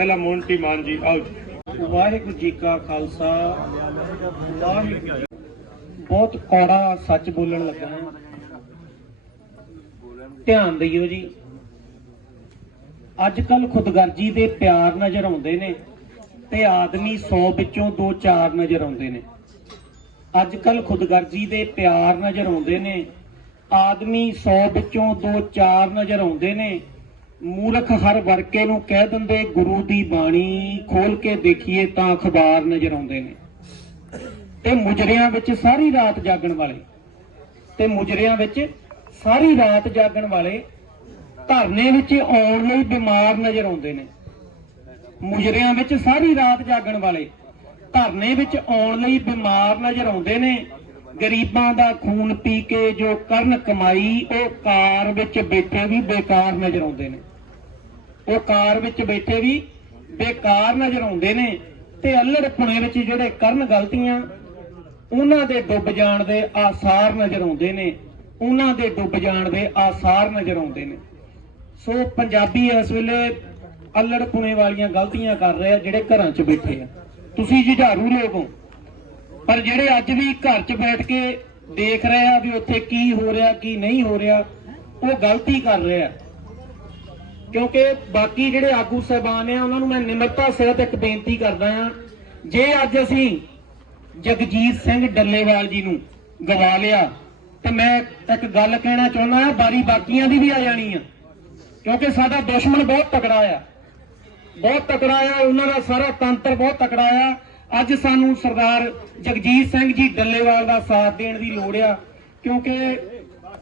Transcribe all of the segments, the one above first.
ਪਹਿਲਾਂ ਮੋਂਟੀ ਮਾਨ ਜੀ, ਆਓ ਜੀ। ਵਾਹਿਗੁਰੂ ਜੀ ਕਾ ਖਾਲਸਾ। ਵਾਹਿਗੁਰੂ ਬਹੁਤ ਕੌੜਾ ਸੱਚ ਬੋਲਣ ਲੱਗਾ। ਧਿਆਨ ਦਿਓ ਜੀ। ਅੱਜ ਕੱਲ ਖੁਦਗਰਜੀ ਦੇ ਪਿਆਰ ਨਜ਼ਰ ਆਉਂਦੇ ਨੇ ਤੇ ਆਦਮੀ 100 ਵਿੱਚੋਂ 2-4 ਨਜ਼ਰ ਆਉਂਦੇ ਨੇ। ਅੱਜ ਕੱਲ ਖੁਦਗਰਜੀ ਦੇ ਪਿਆਰ ਨਜ਼ਰ ਆਉਂਦੇ ਨੇ। ਆਦਮੀ 100 ਵਿੱਚੋਂ 2-4 ਨਜ਼ਰ ਆਉਂਦੇ ਨੇ। ਮੂਰਖ ਹਰ ਵਰਕੇ ਨੂੰ ਕਹਿ ਦਿੰਦੇ, ਗੁਰੂ ਦੀ ਬਾਣੀ ਖੋਲ ਕੇ ਦੇਖੀਏ ਤਾਂ ਅਖਬਾਰ ਨਜ਼ਰ ਆਉਂਦੇ ਨੇ। ਤੇ ਮੁਜਰਿਆਂ ਵਿੱਚ ਸਾਰੀ ਰਾਤ ਜਾਗਣ ਵਾਲੇ, ਤੇ ਮੁਜਰਿਆਂ ਵਿੱਚ ਸਾਰੀ ਰਾਤ ਜਾਗਣ ਵਾਲੇ ਧਰਨੇ ਵਿੱਚ ਆਉਣ ਲਈ ਬਿਮਾਰ ਨਜ਼ਰ ਆਉਂਦੇ ਨੇ। ਮੁਜਰਿਆਂ ਵਿੱਚ ਸਾਰੀ ਰਾਤ ਜਾਗਣ ਵਾਲੇ ਧਰਨੇ ਵਿੱਚ ਆਉਣ ਲਈ ਬਿਮਾਰ ਨਜ਼ਰ ਆਉਂਦੇ ਨੇ। ਗਰੀਬਾਂ ਦਾ ਖੂਨ ਪੀ ਕੇ ਜੋ ਕਰਨ ਕਮਾਈ, ਉਹ ਕਾਰ ਵਿੱਚ ਬੈਠੇ ਵੀ ਬੇਕਾਰ ਨਜ਼ਰ ਆਉਂਦੇ ਨੇ। ਉਹ ਕਾਰ ਵਿੱਚ ਬੈਠੇ ਵੀ ਬੇਕਾਰ ਨਜ਼ਰ ਆਉਂਦੇ ਨੇ ਤੇ ਅਲੜ ਪੁਣੇ ਵਿੱਚ ਜਿਹੜੇ ਕਰਨ ਗਲਤੀਆਂ, ਉਹਨਾਂ ਦੇ ਡੁੱਬ ਜਾਣ ਦੇ ਆਸਾਰ ਨਜ਼ਰ ਆਉਂਦੇ ਨੇ। ਉਹਨਾਂ ਦੇ ਡੁੱਬ ਜਾਣ ਦੇ ਆਸਾਰ ਨਜ਼ਰ ਆਉਂਦੇ ਨੇ। ਸੋ ਪੰਜਾਬੀ ਇਸ ਵੇਲੇ ਅਲੜ ਪੁਣੇ ਵਾਲੀਆਂ ਗਲਤੀਆਂ ਕਰ ਰਹੇ ਆ, ਜਿਹੜੇ ਘਰਾਂ 'ਚ ਬੈਠੇ ਆ। ਤੁਸੀਂ ਜਿਝਾਰੂ ਲੋਕ ਹੋ, ਪਰ ਜਿਹੜੇ ਅੱਜ ਵੀ ਘਰ 'ਚ ਬੈਠ ਕੇ ਦੇਖ ਰਹੇ ਆ ਵੀ ਉੱਥੇ ਕੀ ਹੋ ਰਿਹਾ, ਕੀ ਨਹੀਂ ਹੋ ਰਿਹਾ, ਉਹ ਗਲਤੀ ਕਰ ਰਹੇ ਆ। ਕਿਉਂਕਿ ਬਾਕੀ ਜਿਹੜੇ ਆਗੂ ਸਹਿਬਾਨ ਆ, ਉਹਨਾਂ ਨੂੰ ਮੈਂ ਨਿਮਰਤਾ ਸਹਿਤ ਇੱਕ ਬੇਨਤੀ ਕਰਦਾ ਆ, ਜੇ ਅੱਜ ਅਸੀਂ ਜਗਜੀਤ ਸਿੰਘ ਡੱਲੇਵਾਲ ਜੀ ਨੂੰ ਗਵਾ ਲਿਆ, ਤਾਂ ਮੈਂ ਇੱਕ ਗੱਲ ਕਹਿਣਾ ਚਾਹੁੰਦਾ ਆ ਬਾਰੀ ਬਾਕੀਆਂ ਦੀ ਵੀ ਆ ਜਾਣੀ ਆ। ਕਿਉਂਕਿ ਸਾਡਾ ਦੁਸ਼ਮਣ ਬਹੁਤ ਤਕੜਾ ਆ। ਬਹੁਤ ਤਕੜਾ ਆ, ਉਹਨਾਂ ਦਾ ਸਾਰਾ ਤੰਤਰ ਬਹੁਤ ਤਕੜਾ ਆ। ਅੱਜ ਸਾਨੂੰ ਸਰਦਾਰ ਜਗਜੀਤ ਸਿੰਘ ਜੀ ਡੱਲੇਵਾਲ ਦਾ ਸਾਥ ਦੇਣ ਦੀ ਲੋੜ ਆ, ਕਿਉਂਕਿ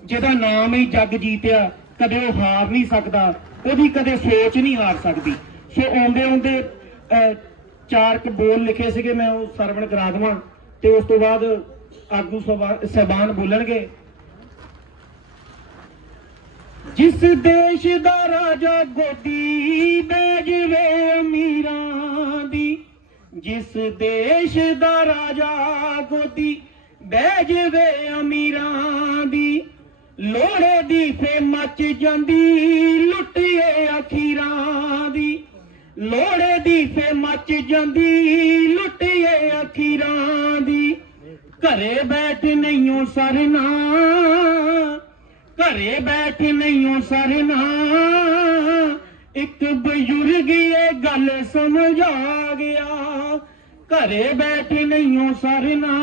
ਜਿਹਦਾ ਨਾਮ ਹੀ ਜਗ ਜੀਤਿਆ ਕਦੇ ਉਹ ਹਾਰ ਨਹੀਂ ਸਕਦਾ। ਉਹਦੀ ਕਦੇ ਸੋਚ ਨਹੀਂ ਹਾਰ ਸਕਦੀ। ਸੋ ਆਉਂਦੇ ਆਉਂਦੇ ਚਾਰ ਕੁ ਬੋਲ ਲਿਖੇ ਸੀਗੇ, ਮੈਂ ਉਹ ਸਰਵਣ ਕਰਾ ਦੇਵਾਂ ਤੇ ਉਸ ਤੋਂ ਬਾਅਦ ਆਗੂ ਸਭਾ- ਸਹਿਬਾਨ ਬੋਲਣਗੇ। ਜਿਸ ਦੇਸ਼ ਦਾ ਰਾਜਾ ਗੋਦੀ ਬੈਜਵੇ ਅਮੀਰਾਂ ਦੀ, ਜਿਸ ਦੇਸ਼ ਦਾ ਰਾਜਾ ਗੋਦੀ ਬੈਜਵੇ ਅਮੀਰਾਂ ਦੀ ਲੋੜੇ ਦੀ ਫੇ ਮੱਚ ਜਾਂਦੀ, ਲੁੱਟ ਲੋੜੇ ਦੀ ਫੇ ਮੱਚ ਜਾਂਦੀ, ਲੁੱਟੀਏ ਅਖੀਰਾਂ ਦੀ। ਘਰੇ ਬੈਠ ਨਹੀਂਓ ਸਰਨਾ, ਘਰੇ ਬੈਠ ਨਹੀਂਓ ਸਰਨਾ। ਇੱਕ ਬਜ਼ੁਰਗ ਇਹ ਗੱਲ ਸਮਝ ਆ ਗਿਆ, ਘਰੇ ਬੈਠ ਨਹੀਂਓ ਸਰਨਾ।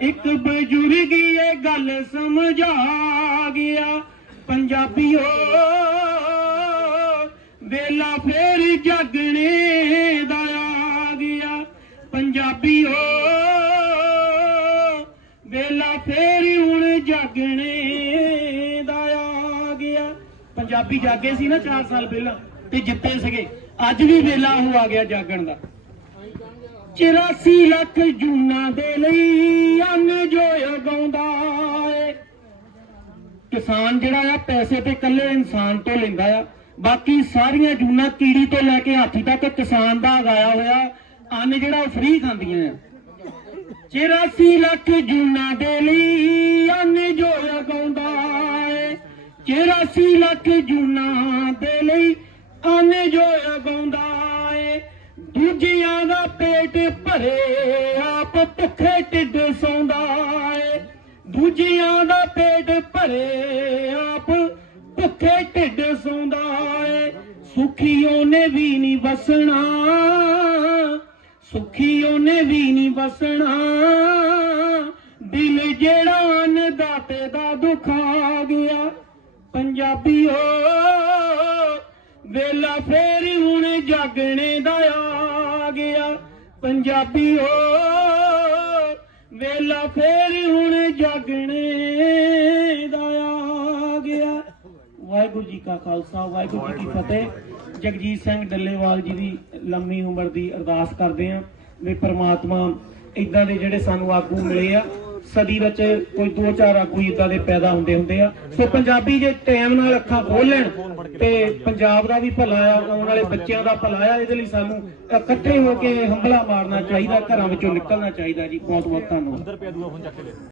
ਇੱਕ ਬਜ਼ੁਰਗ ਇਹ ਗੱਲ ਸਮਝ ਆ ਗਿਆ, ਪੰਜਾਬੀਓ ਵੇਲਾ ਫੇਰ ਜਾਗਣੇ ਦਾ ਆ। ਗਿਆ ਪੰਜਾਬੀਓ ਵੇਲਾ ਫੇਰ ਹੁਣ ਜਾਗਣੇ ਦਾ ਆ। ਗਿਆ ਪੰਜਾਬੀ ਜਾਗੇ ਸੀ ਨਾ 4 ਸਾਲ ਪਹਿਲਾਂ ਤੇ ਜਿੱਤੇ ਸੀਗੇ। ਅੱਜ ਵੀ ਵੇਲਾ ਹੋ ਆ ਗਿਆ ਜਾਗਣ ਦਾ। 84 ਲੱਖ ਜੂਨਾ ਦੇ ਲਈ ਅੰਨ ਜੋ ਉਗਾਉਂਦਾ ਏ। ਕਿਸਾਨ ਜਿਹੜਾ ਆ, ਪੈਸੇ ਤੇ ਇਕੱਲੇ ਇਨਸਾਨ ਤੋਂ ਲੈਂਦਾ ਆ। ਬਾਕੀ ਸਾਰੀਆਂ ਜੂਨਾ ਕੀੜੀ ਤੋਂ ਲੈ ਕੇ ਹਾਥੀ ਤੱਕ ਕਿਸਾਨ ਦਾ ਉਗਾਇਆ ਹੋਇਆ, ਅੰਨ ਜਿਹੜਾ ਉਹ ਫ੍ਰੀ ਖਾਂਦੀਆਂ ਆ। 84 ਲੱਖ ਜੂਨਾ ਦੇ ਲਈ ਅੰਨ ਜੋ ਉਗਾਉਂਦਾ ਏ। 84 ਲੱਖ ਜੂਨਾ ਦੇ ਲਈ ਅੰਨ ਜੋ ਉਗਾਉਂਦਾ ਏ। ਦੂਜਿਆਂ ਦਾ ਪੇਟ ਭਰੇ, ਆਪ ਭੁੱਖੇ ਢਿੱਡ ਸੌਂਦਾ ਏ। ਦੂਜਿਆਂ ਦਾ ਪੇਟ ਭਰੇ, ਆਪ ਭੁੱਖੇ ਢਿੱਡ ਸੌਂਦਾ ਵੀ ਨਹੀਂ ਵਸਣਾ, ਸੁਖੀ ਉਹਨੇ ਵੀ ਨਹੀਂ ਵਸਣਾ। ਦਿਲ ਜਿਹੜਾ ਅੰਨਦਾਤੇ ਦਾ ਦੁਖਾ ਗਿਆ ਪੰਜਾਬੀਓ ਵੇਲਾ ਫੇਰ ਹੁਣ ਜਾਗਣੇ ਦਾ ਆ ਗਿਆ। ਪੰਜਾਬੀਓ ਵੇਲਾ ਫੇਰ ਹੁਣ ਜਾਗਣੇ ਦਾ ਵਾਹਿਗੁਰੂ ਜੀ ਕਾ ਖਾਲਸਾ ਵਾਹਿਗੁਰੂ ਜੀ ਕੀ ਫਤਿਹ। ਜਗਜੀਤ ਸਿੰਘ ਡੱਲੇਵਾਲ ਜੀ ਦੀ ਲੰਮੀ ਉਮਰ ਦੀ ਅਰਦਾਸ ਕਰਦੇ ਆ ਵੀ ਪ੍ਰਮਾਤਮਾ ਇਦਾਂ ਦੇ ਜਿਹੜੇ ਸਾਨੂੰ ਆਗੂ ਮਿਲੇ ਆ ਸਦੀ ਵਿੱਚ ਕੋਈ ਦੋ ਚਾਰ ਆਗੂ ਇਦਾਂ ਦੇ ਪੈਦਾ ਹੁੰਦੇ ਹੁੰਦੇ ਆ। ਸੋ ਪੰਜਾਬੀ ਜੇ ਟਾਈਮ ਨਾਲ ਅੱਖਾਂ ਖੋਲਣ ਤੇ ਪੰਜਾਬ ਦਾ ਵੀ ਭਲਾ ਆ ਆਉਣ ਵਾਲੇ ਬੱਚਿਆਂ ਦਾ ਭਲਾ ਆ ਇਹਦੇ ਲਈ ਸਾਨੂੰ ਇਕੱਠੇ ਹੋ ਕੇ ਹੰਬਲਾ ਮਾਰਨਾ ਚਾਹੀਦਾ ਘਰਾਂ ਵਿੱਚੋਂ ਨਿਕਲਣਾ ਚਾਹੀਦਾ ਜੀ। ਬਹੁਤ ਬਹੁਤ ਧੰਨਵਾਦ।